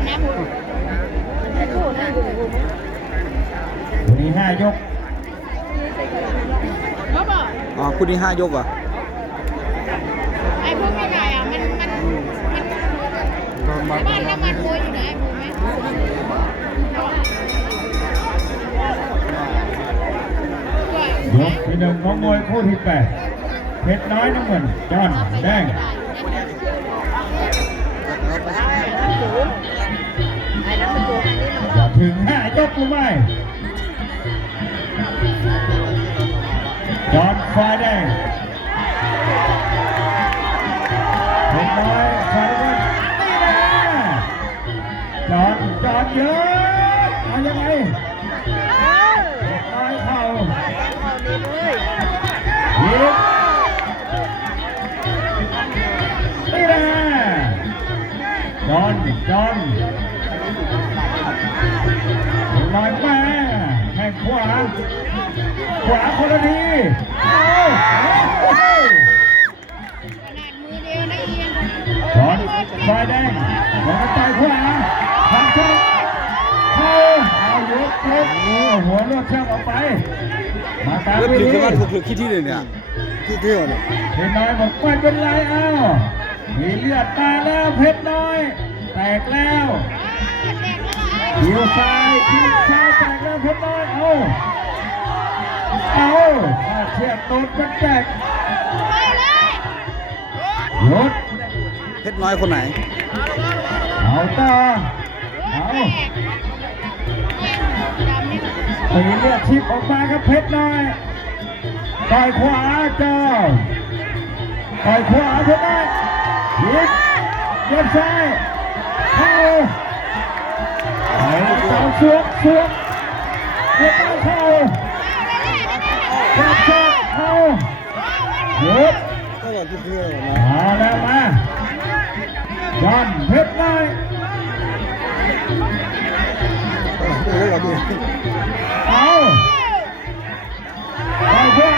อนนะคุณคู่นี้5 ยกเขาบอกอ๋อคู่นี้5 ยกเหรอไอ้พวกไม่ไงอ่ะมันบ้านน้ำมันโวยอยู่ไหนมูไหมยกที่ 1ของมวยคู่ที่ 8เพชรน้อยน้ำเงินจอนแดงจะถึง5 ยกหรือไม่จอนฟ้าแดงเพชรน้อยฟ้าแดงนี่นะจอนเยอะเอายังไงเพชรน้อยเข่ายิงนี่นะจอนลอยมาแข้งขวาคนละทีขนาดมือเดียวนะเอียงจอนไฟแดงแล้วก็ต่อยขวาทางช่องเข้าเอายกหัวเลือดเชือกออกไปมาตาม แล้ว ไป ถึง ดี ว่าถูกคิดที่เลยเนี่ยที่เที่ยวเนี่ย เพชรน้อยบอกไม่เป็นไรมีเลือดตาแล้วเพชรน้อยแตกแล้วเดี่ยวซ้ายที่ซ้ายแตกแล้วเพชรน้อยเชือกโดนมันแตกหยุด เพชรน้อยคนไหนเอาต่อตีเลือดชิบออกมาครับเพชรน้อยต่อยขวาต่อยขวาเพชรน้อยยิงเย็บซ้ายเข้าสวกเพชรน้อยเข้าเข้าหยุดก็ว่าที่เที่ยวนะเอาแล้วมาจอนเพชรน้อยเอาไปขวา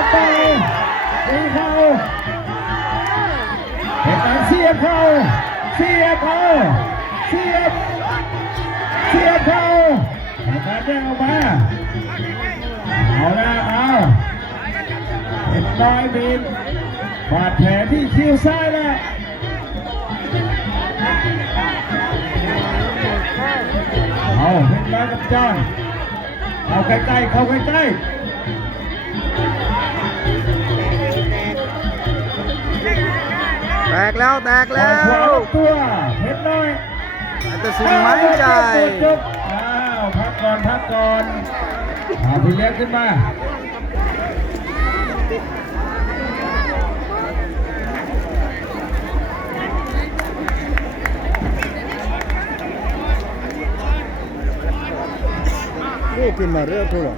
ไปตีเข่าเพชรน้อยเสียบเข่าเพชรน้อยเด้งออกมาเอาแล้วเพชรน้อยมีบาดแผลที่คิ้วซ้ายแล้วเอาเพชรน้อยกับจอนเข้าใกล้แตกแล้วตัวเพชรน้อยแต่สิ่งไม้ใจพักก่อนพี่เลี้ยงขึ้นมาลูกกินมาเรื่อยทุกอย่าง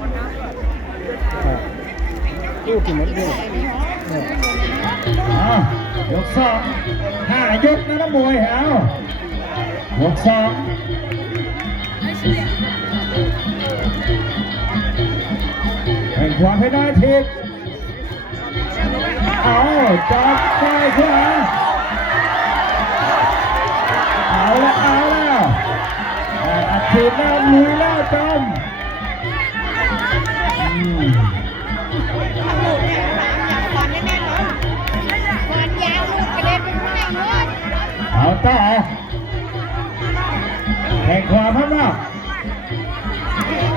ลูกกินมาเรื่อยยก2 5 ยกนะน้ำมวยยก2แข่งขวาให้ได้ทีจับไปขวาเอาแล้วอัดฉีดแล้วลุยแล้วจอมเอาต่อแข่งขวาพับมา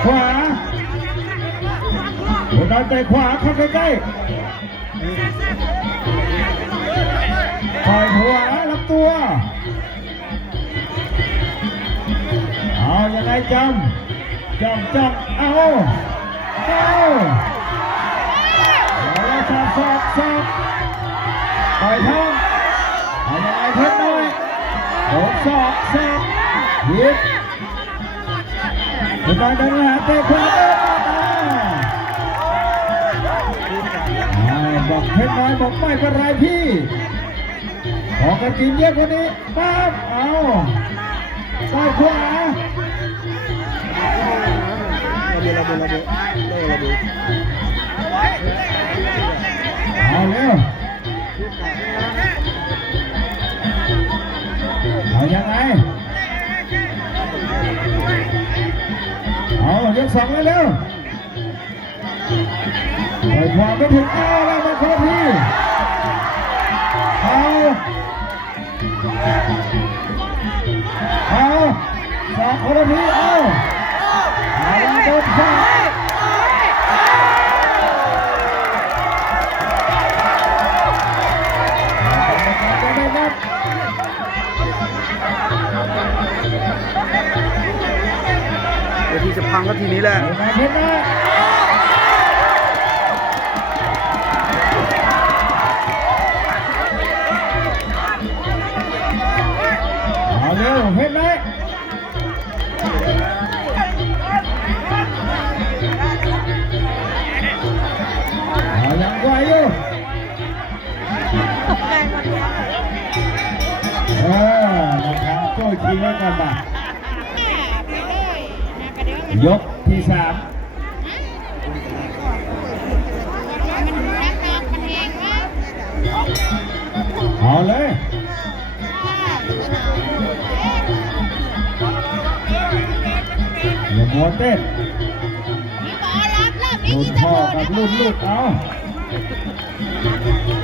ขวาหัวใจใจขวาเข้าใกล้ต่อยหัวลำตัวเอายังไงจ้องเอาแล้วสอบต่อยท้องเอายังไงเพชรน้อยโดนสอบยิบคุณบอลเดินหาเตะขวาบอกเพชรน้อยบอกไม่เป็นไรพี่ขอกระจินเยอะกว่านี้ปั๊บต่อยขวาเอาเร็ว เอายังไงเอายกสองแล้วเร็วเปิดความไม่ถึงเอาแล้วมาคนที่เอาสองคนละทีเอาแล้วโดนฟาดเวทีจะพังก็ทีนี้แหละ มาเพชรนะเอาเร็วเพชรนะเอายังไหวอยู่นะครับโจ้ชีไว้ก่อนบ่ายกที่สามเอาเลยอย่ามัวเต้นรุ่นพ่อกับรุ่นลูกเอา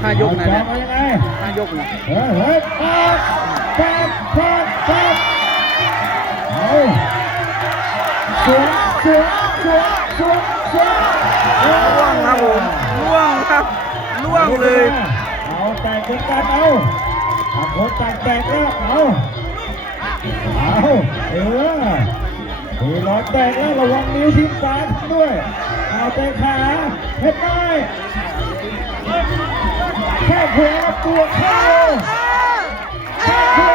ห้ายกนะ เอา เนี่ย เอายังไง 5 ยกนะ เฮ้ยแป๊บเอาสวมล่วงครับผมล่วงครับล่วงเลย เอาแต่งกันเอาคนแต่งแล้วเอาทีร้อนแตกแล้วระวังนิ้วทิ้งตาด้วยเอาแต่ขาเพชรน้อยแค่หัวกับตัวเข้าแค่หัว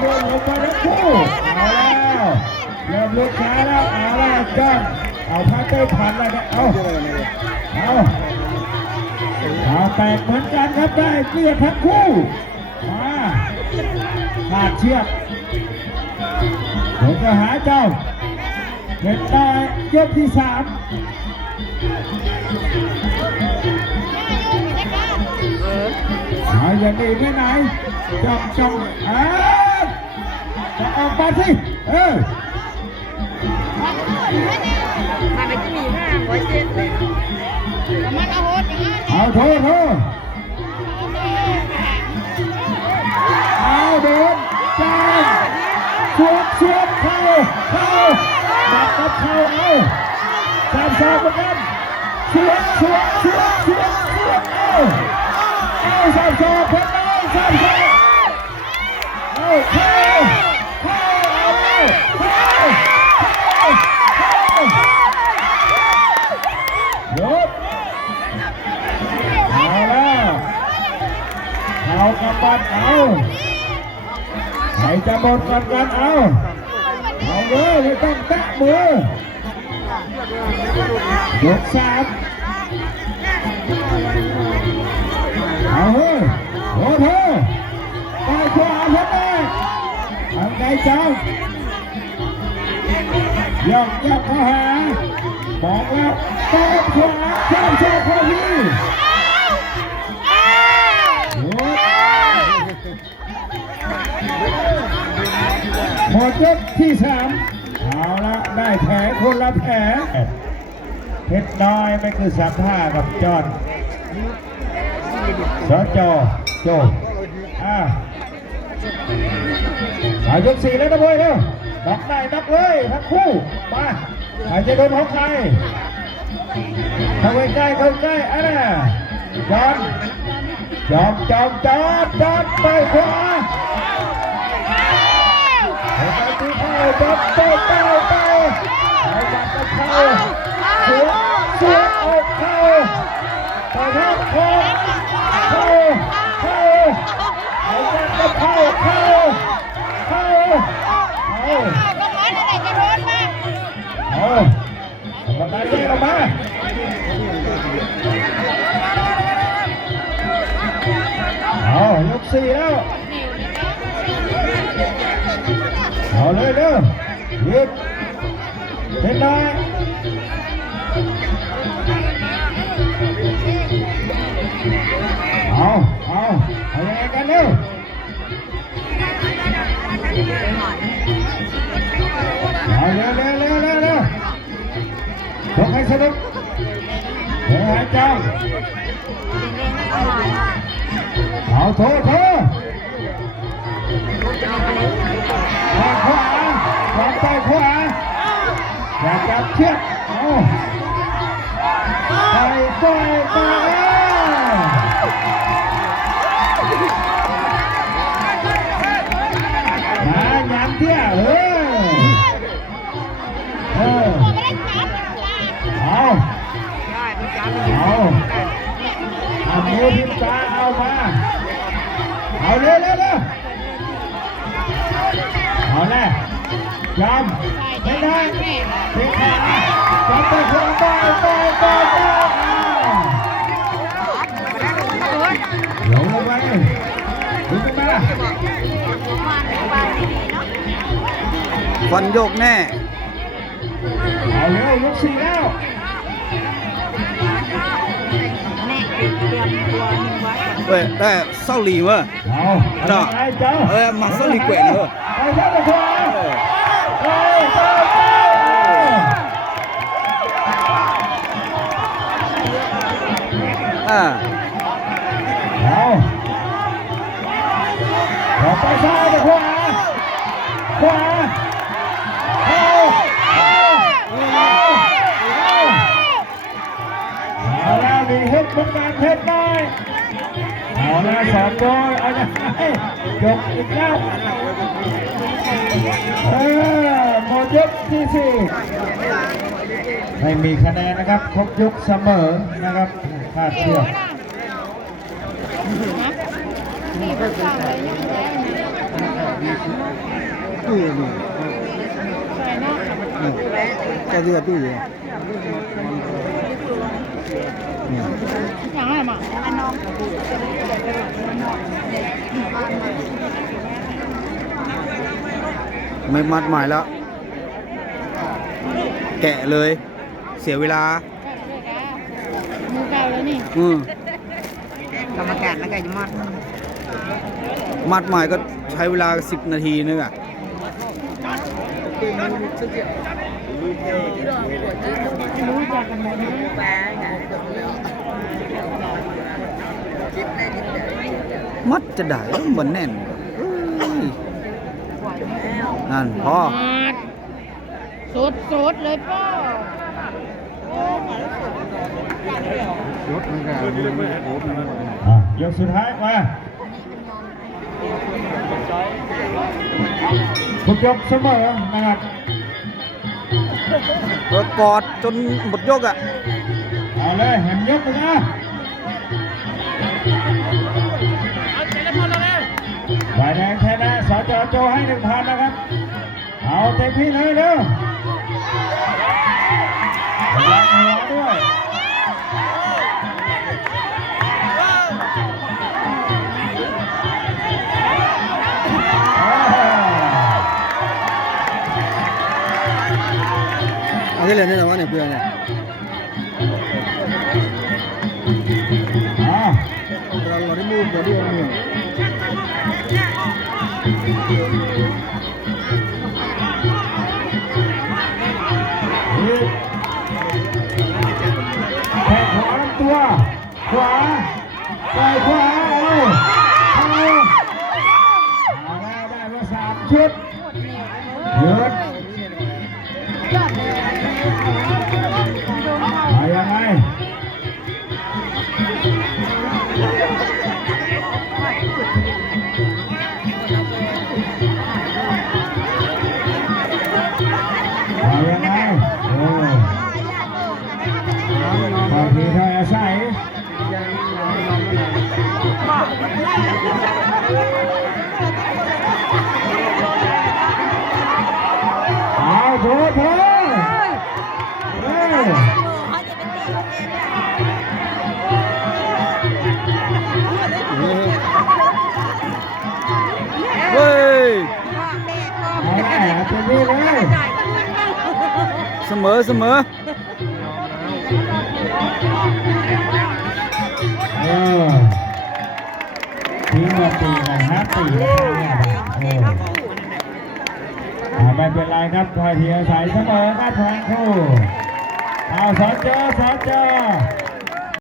โดนลงไปทั้งคู่เอาแล้วเริ่มลุกช้าแล้วเอาแล้วจ้อนเอาผ้าเต้ยพันแล้วเนี่ยเอาแตกเหมือนกันครับได้เลือดทั้งคู่มาขาดเชือกผมจะหาเจ้าเป็นตายยกที่สามเอาอย่างนี้ไม่ไหนจ้องจะออกมาสิมันไม่จะมีห้างไว้เจ็ดเลยมันเอาโหดอย่างนั้น เอาโทษเอาโดนจ้างสวมเข้าดับกับเข้าเอาสามสองเหมือนกันสวมเอาสามสองเพชรน้อยสามสองเอาเข้าหยุดเอาแล้วเอากำปั้นเอาใครจะหมดกันเอาเลยไม่ต้องแตะมือยกสามเอาโอ้โหไปขวาเพชรเลยทำไงจ้าย่องเข้าหาบอกแล้วเปิดขวาข้ามโซ่พอดีหมดยกที่สามเอาละได้แผลคนละแผลเพชรน้อยไม่คือสามท่ากับจอนสจโจเอายกสี่แล้วนะบอยเร็วนับได้นับเลยทั้งคู่มาใครจะโดนของใครเข้าใกล้อะไรจอนไปขวาไปที่เข้าจอนไปไอ้บัตรเข้าสวมออกเข้าไปทับเข้าไอ้บัตรเข้าก็มันอะไรจะโดนมา บัตรได้ออกมายกสี่แล้วเอาเลยเด้อหยุดเป็นได้เอายังไงกันเร็ว สนุกเฮ้ยเจ้าเอาโถแทงขวาขวาไปขวาอยากจับเชือกเอาไปมาหยามเที่ยเอามือพิมพ์ตาเอามาเอาเร็วเอาแน่ยำไม่ได้เตะขาจับไปขวาไปลงไปดึงขึ้นมา ฟันโยกแน่ เอาเร็วยกสี่แล้ว เว้ยได้เศร้าหลีเว้ย เอาเจ้า มาเศร้าหลีแกว่งเว้ย ไปเจ้าไปขวาเอาไปซ้ายไปขวาเอาแล้วมีเฮ็ดเหมือนกันเฮ็ดได้เอาแล้วสองโดยเอาจะให้ยกอีกแล้วหมดยกที่สี่ไม่มีคะแนนนะครับครบยกเสมอนะครับคาดเชือกตู้นี่จะเดือดตู้อยู่อย่างไรมาอันน้องไม่มัดหมายแล้ว แกะเลย เสียเวลา มือเก่าแล้วนี่กรรมการแล้วก็จะมัดหมายก็ใช้เวลา10 นาทีนึงอ่ะมัดจะได้เหมือนแน่นนั่นพ่อสดเลยพ่อยกสุดท้ายมาทุกยกเสมอนะครับกอดจนหมดยกอ่ะเอาเลยเห็นยกเลยนะฝ่ายแดงชนะสจโจให้ 1,000 นะครับเอาเต็มที่เลยเร็วรักหัวด้วยเอาที่เหลือนี่แต่ว่าเนี่ยเพื่อนเนี่ยเราได้มูฟเดี๋ยวด้วยเนี่ยแทงขวาลำตัวขวาไปขวาเอาได้มา3 ชุดหยุดยังไงยังไงบางทีถ้าอาศัยเอาโถเว้ยเสมอทีมาตีกันฮะตีไม่เป็นไรครับพอทีอาศัยเสมอครับทางคู่ เอาสอนเจอ